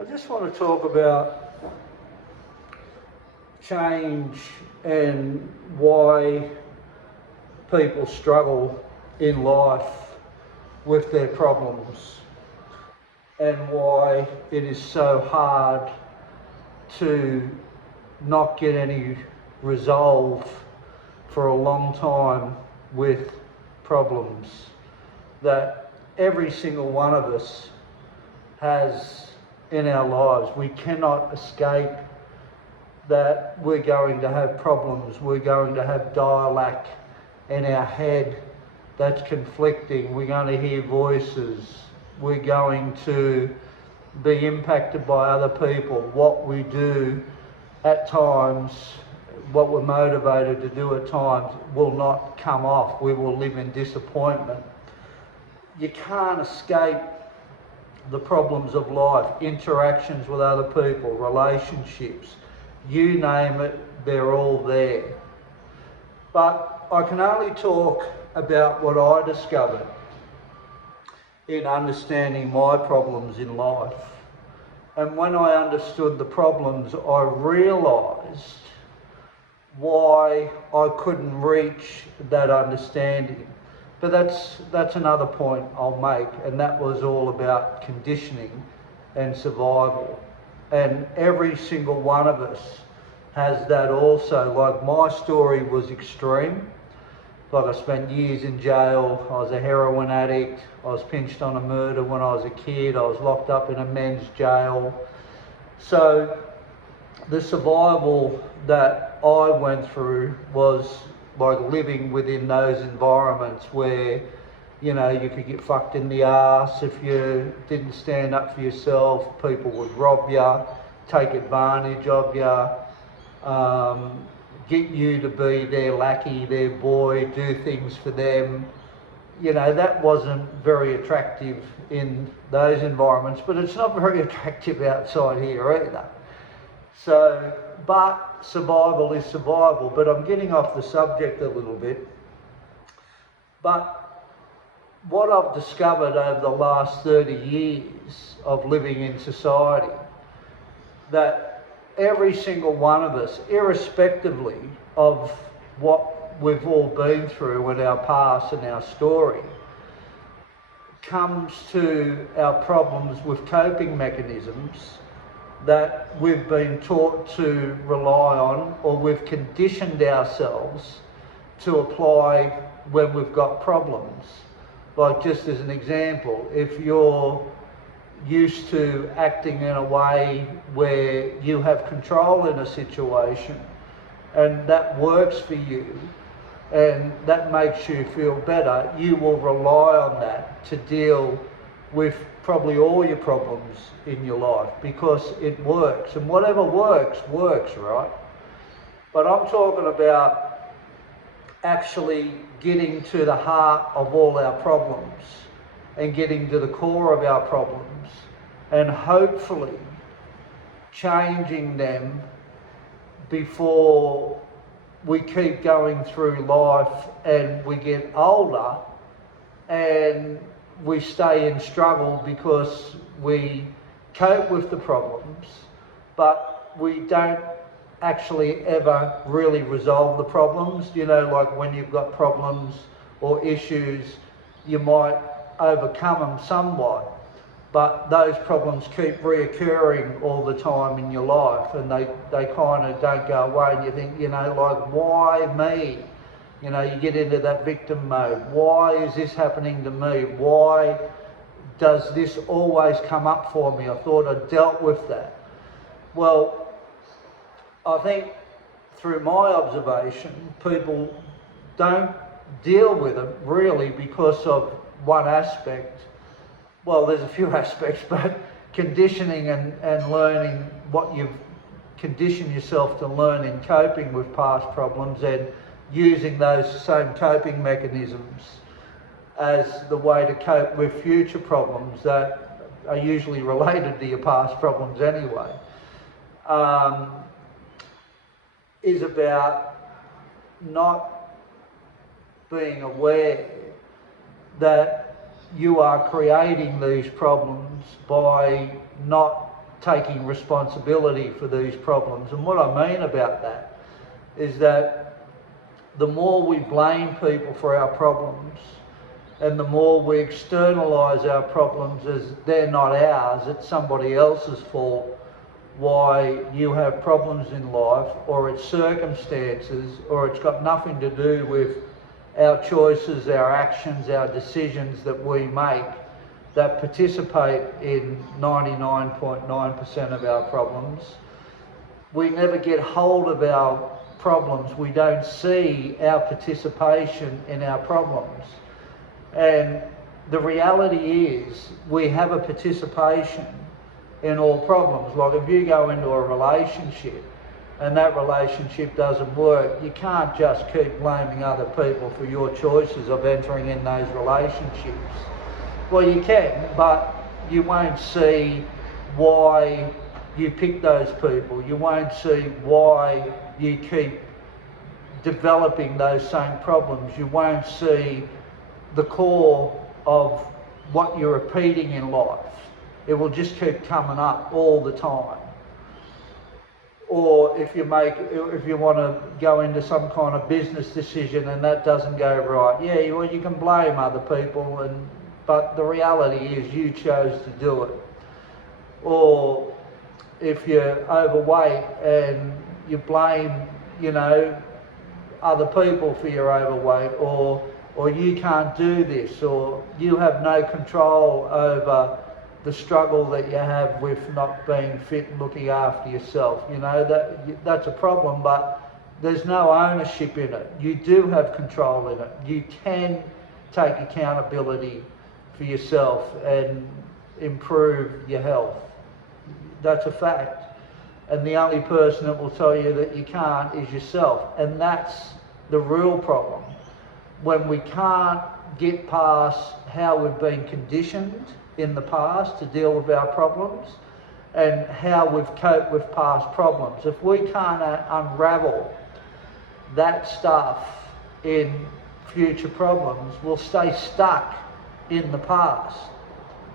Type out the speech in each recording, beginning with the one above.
I just want to talk about change and why people struggle in life with their problems and why it is so hard to not get any resolve for a long time with problems that every single one of us has in our lives. We cannot escape that we're going to have problems, we're going to have dialect in our head that's conflicting, we're going to hear voices, we're going to be impacted by other people. What we do at times, what we're motivated to do at times will not come off. We will live in disappointment. You can't escape the problems of life, interactions with other people, relationships, you name it, they're all there. But I can only talk about what I discovered in understanding my problems in life. And when I understood the problems, I realised why I couldn't reach that understanding. But that's another point I'll make, and that was all about conditioning and survival. And every single one of us has that also. Like, my story was extreme. Like, I spent years in jail, I was a heroin addict, I was pinched on a murder when I was a kid, I was locked up in a men's jail. So the survival that I went through was like living within those environments where, you know, you could get fucked in the arse if you didn't stand up for yourself. People would rob you, take advantage of you, get you to be their lackey, their boy, do things for them. You know, that wasn't very attractive in those environments, but it's not very attractive outside here either. So, but survival is survival. But I'm getting off the subject a little bit. But what I've discovered over the last 30 years of living in society, that every single one of us, irrespectively of what we've all been through in our past and our story, comes to our problems with coping mechanisms that we've been taught to rely on, or we've conditioned ourselves to apply when we've got problems. Like, just as an example, if you're used to acting in a way where you have control in a situation and that works for you and that makes you feel better, you will rely on that to deal with probably all your problems in your life, because it works, and whatever works, right? But I'm talking about actually getting to the heart of all our problems and getting to the core of our problems and hopefully changing them before we keep going through life and we get older and we stay in struggle because we cope with the problems, but we don't actually ever really resolve the problems. You know, like when you've got problems or issues, you might overcome them somewhat, but those problems keep reoccurring all the time in your life, and they kind of don't go away, and you think, you know, like, why me? You know, you get into that victim mode. Why is this happening to me? Why does this always come up for me? I thought I dealt with that. Well, I think through my observation, people don't deal with it really because of one aspect. Well, there's a few aspects, but conditioning and learning what you've conditioned yourself to learn in coping with past problems, and using those same coping mechanisms as the way to cope with future problems that are usually related to your past problems anyway, is about not being aware that you are creating these problems by not taking responsibility for these problems. And what I mean about that is that the more we blame people for our problems, and the more we externalise our problems as they're not ours, it's somebody else's fault, why you have problems in life, or it's circumstances, or it's got nothing to do with our choices, our actions, our decisions that we make that participate in 99.9% of our problems. We never get hold of our problems. We don't see our participation in our problems. And the reality is we have a participation in all problems. Like if you go into a relationship and that relationship doesn't work, you can't just keep blaming other people for your choices of entering in those relationships. Well, you can, but you won't see why you pick those people. You won't see why you keep developing those same problems. You won't see the core of what you're repeating in life. It will just keep coming up all the time. Or if you want to go into some kind of business decision and that doesn't go right, yeah, well, you can blame other people, but the reality is you chose to do it. Or if you're overweight and you blame, other people for your overweight, or you can't do this, or you have no control over the struggle that you have with not being fit and looking after yourself, that's a problem, but there's no ownership in it. You do have control in it. You can take accountability for yourself and improve your health. That's a fact. And the only person that will tell you that you can't is yourself. And that's the real problem. When we can't get past how we've been conditioned in the past to deal with our problems and how we've coped with past problems. If we can't unravel that stuff in future problems, we'll stay stuck in the past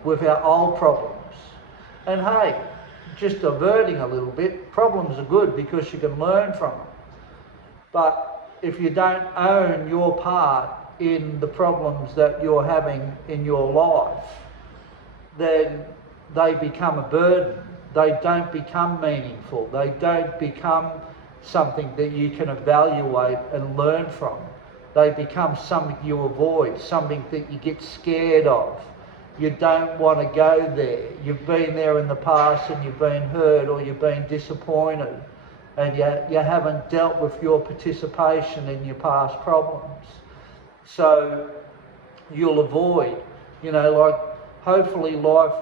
with our old problems. And hey, just diverting a little bit, problems are good because you can learn from them. But if you don't own your part in the problems that you're having in your life, then they become a burden. They don't become meaningful. They don't become something that you can evaluate and learn from. They become something you avoid, something that you get scared of. You don't want to go there. You've been there in the past and you've been hurt or you've been disappointed, and you haven't dealt with your participation in your past problems. So you'll avoid, hopefully life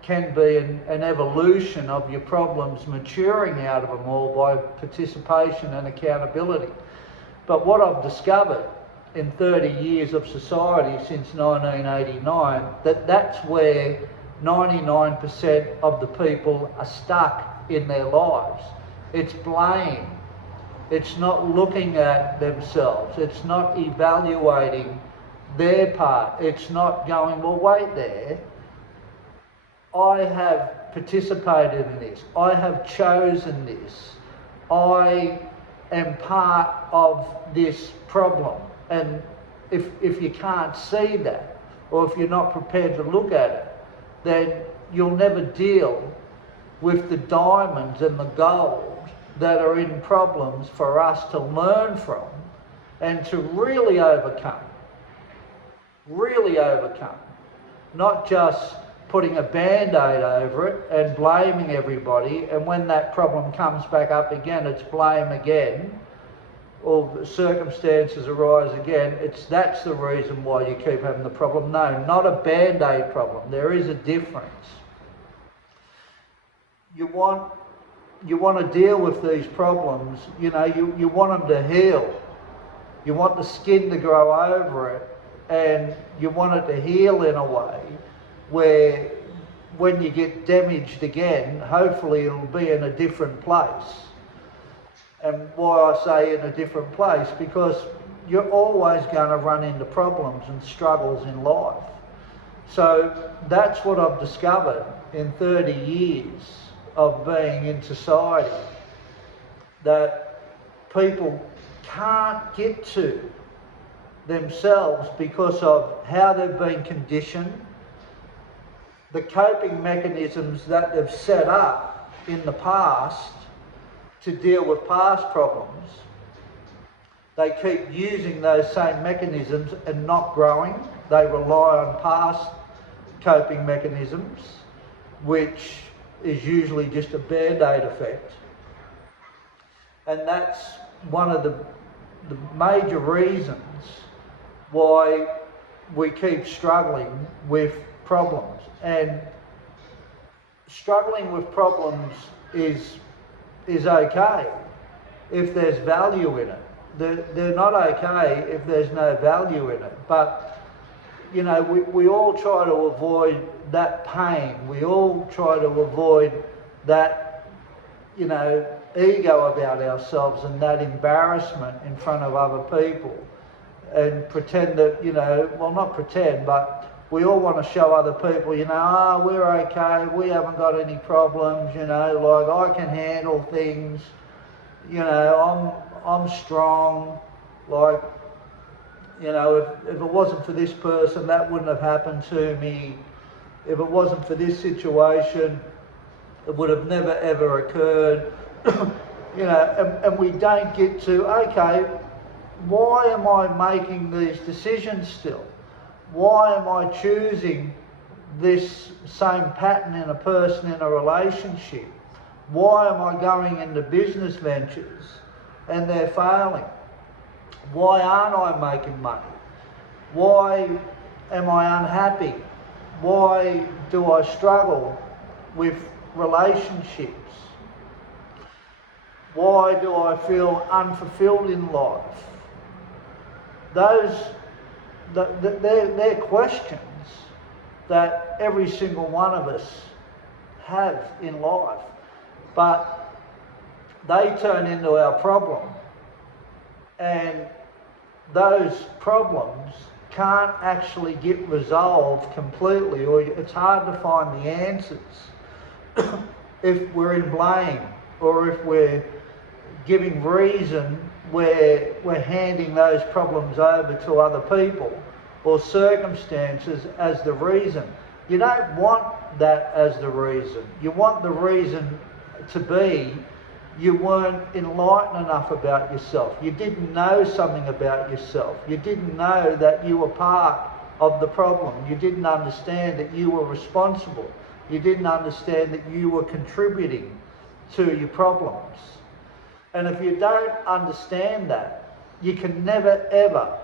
can be an evolution of your problems, maturing out of them all by participation and accountability. But what I've discovered in 30 years of society since 1989, that's where 99% of the people are stuck in their lives. It's blame. It's not looking at themselves. It's not evaluating their part. It's not going, well, wait there. I have participated in this. I have chosen this. I am part of this problem. And if you can't see that, or if you're not prepared to look at it, then you'll never deal with the diamonds and the gold that are in problems for us to learn from and to really overcome. Really overcome. Not just putting a band-aid over it and blaming everybody, and when that problem comes back up again, it's blame again, or circumstances arise again, that's the reason why you keep having the problem. No, not a band-aid problem. There is a difference. You want to deal with these problems, you want them to heal. You want the skin to grow over it, and you want it to heal in a way where when you get damaged again, hopefully it'll be in a different place. And why I say in a different place, because you're always going to run into problems and struggles in life. So that's what I've discovered in 30 years of being in society that people can't get to themselves because of how they've been conditioned, the coping mechanisms that they've set up in the past to deal with past problems. They keep using those same mechanisms and not growing. They rely on past coping mechanisms, which is usually just a Band-Aid effect. And that's one of the major reasons why we keep struggling with problems. And struggling with problems is okay if there's value in it. They're not okay if there's no value in it. But, you know, we all try to avoid that pain. We all try to avoid that, you know, ego about ourselves and that embarrassment in front of other people, and pretend that, you know, well, not pretend, but we all want to show other people, you know, we're okay, we haven't got any problems, you know, like I can handle things, you know, I'm strong, like, you know, if it wasn't for this person, that wouldn't have happened to me. If it wasn't for this situation, it would have never ever occurred. You know, and we don't get to, okay, why am I making these decisions still? Why am I choosing this same pattern in a person in a relationship? Why am I going into business ventures and they're failing? Why aren't I making money? Why am I unhappy? Why do I struggle with relationships? Why do I feel unfulfilled in life? They're questions that every single one of us have in life, but they turn into our problem, and those problems can't actually get resolved completely, or it's hard to find the answers if we're in blame, or if we're giving reason where we're handing those problems over to other people or circumstances as the reason. You don't want that as the reason. You want the reason to be you weren't enlightened enough about yourself. You didn't know something about yourself. You didn't know that you were part of the problem. You didn't understand that you were responsible. You didn't understand that you were contributing to your problems. And if you don't understand that, you can never ever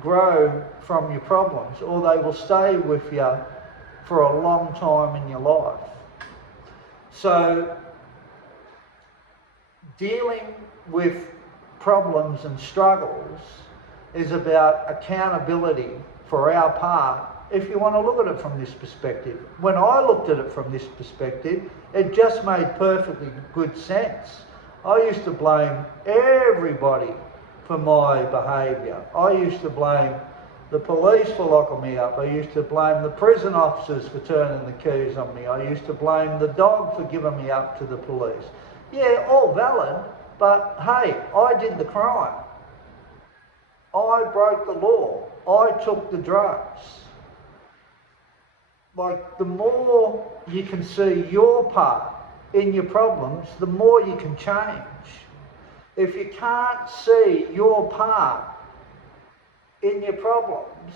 grow from your problems, or they will stay with you for a long time in your life. So, dealing with problems and struggles is about accountability for our part, if you want to look at it from this perspective. When I looked at it from this perspective, it just made perfectly good sense. I used to blame everybody for my behaviour. I used to blame the police for locking me up. I used to blame the prison officers for turning the keys on me. I used to blame the dog for giving me up to the police. Yeah, all valid, but hey, I did the crime. I broke the law. I took the drugs. Like, the more you can see your part in your problems, the more you can change. If you can't see your part in your problems,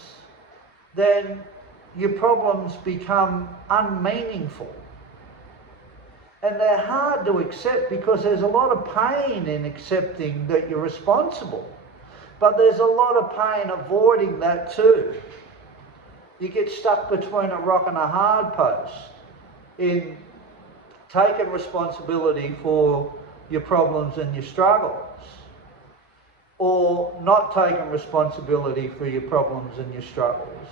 then your problems become unmeaningful. And they're hard to accept because there's a lot of pain in accepting that you're responsible. But there's a lot of pain avoiding that too. You get stuck between a rock and a hard post in taking responsibility for your problems and your struggles, or not taking responsibility for your problems and your struggles.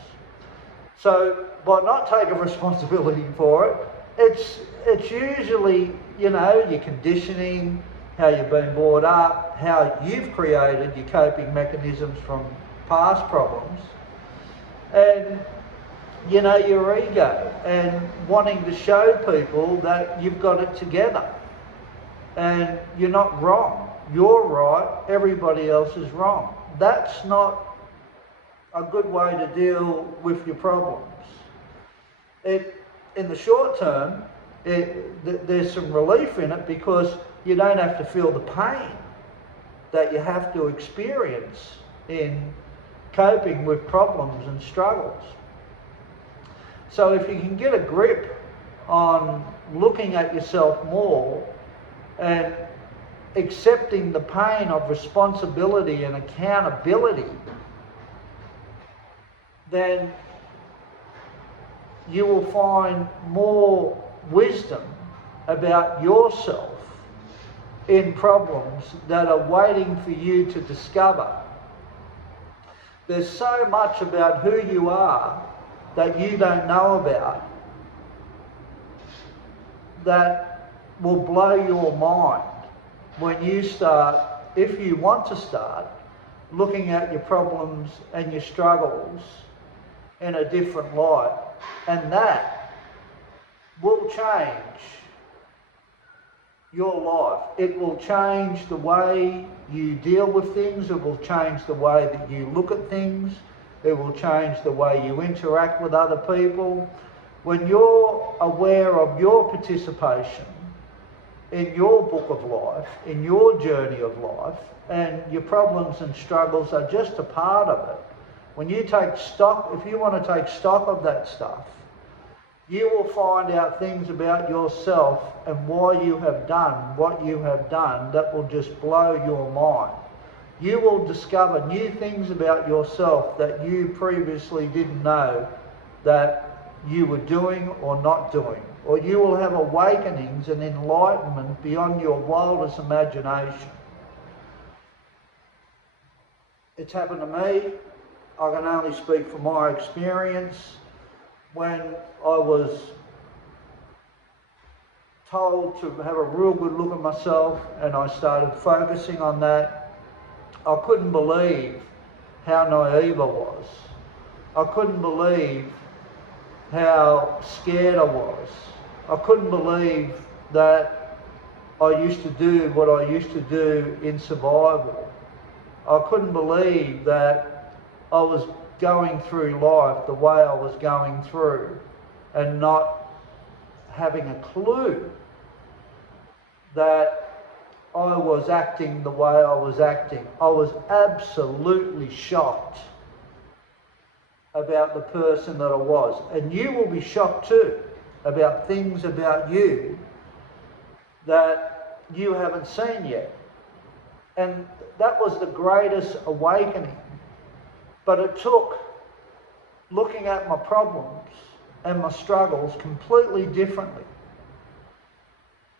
So by not taking responsibility for it, it's usually, you know, your conditioning, how you've been brought up, how you've created your coping mechanisms from past problems. And you know, your ego and wanting to show people that you've got it together. And you're not wrong. You're right, everybody else is wrong. That's not a good way to deal with your problems. In the short term, there's some relief in it because you don't have to feel the pain that you have to experience in coping with problems and struggles. So if you can get a grip on looking at yourself more and accepting the pain of responsibility and accountability, then you will find more wisdom about yourself in problems that are waiting for you to discover. There's so much about who you are that you don't know about that will blow your mind when you start, if you want to start, looking at your problems and your struggles in a different light. And that will change your life. It will change the way you deal with things. It will change the way that you look at things. It will change the way you interact with other people. When you're aware of your participation in your book of life, in your journey of life, and your problems and struggles are just a part of it, when you take stock, if you want to take stock of that stuff, you will find out things about yourself and why you have done what you have done that will just blow your mind. You will discover new things about yourself that you previously didn't know that you were doing or not doing. Or you will have awakenings and enlightenment beyond your wildest imagination. It's happened to me. I can only speak from my experience. When I was told to have a real good look at myself and I started focusing on that, I couldn't believe how naive I was. I couldn't believe how scared I was. I couldn't believe that I used to do what I used to do in survival. I couldn't believe that I was going through life the way I was going through and not having a clue that I was acting the way I was acting. I was absolutely shocked about the person that I was. And you will be shocked too about things about you that you haven't seen yet. And that was the greatest awakening. But it took looking at my problems and my struggles completely differently.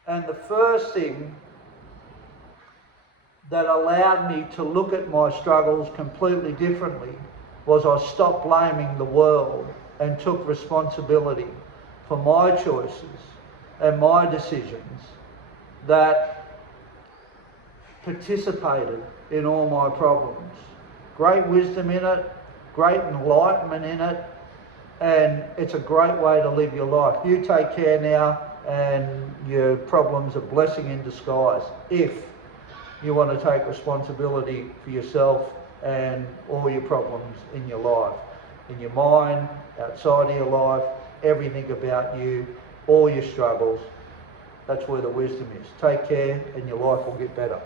And the first thing that allowed me to look at my struggles completely differently was I stopped blaming the world and took responsibility for my choices and my decisions that participated in all my problems. Great wisdom in it, great enlightenment in it, and it's a great way to live your life. You take care now and your problems are a blessing in disguise if you want to take responsibility for yourself and all your problems in your life, in your mind, outside of your life, everything about you, all your struggles. That's where the wisdom is. Take care and your life will get better.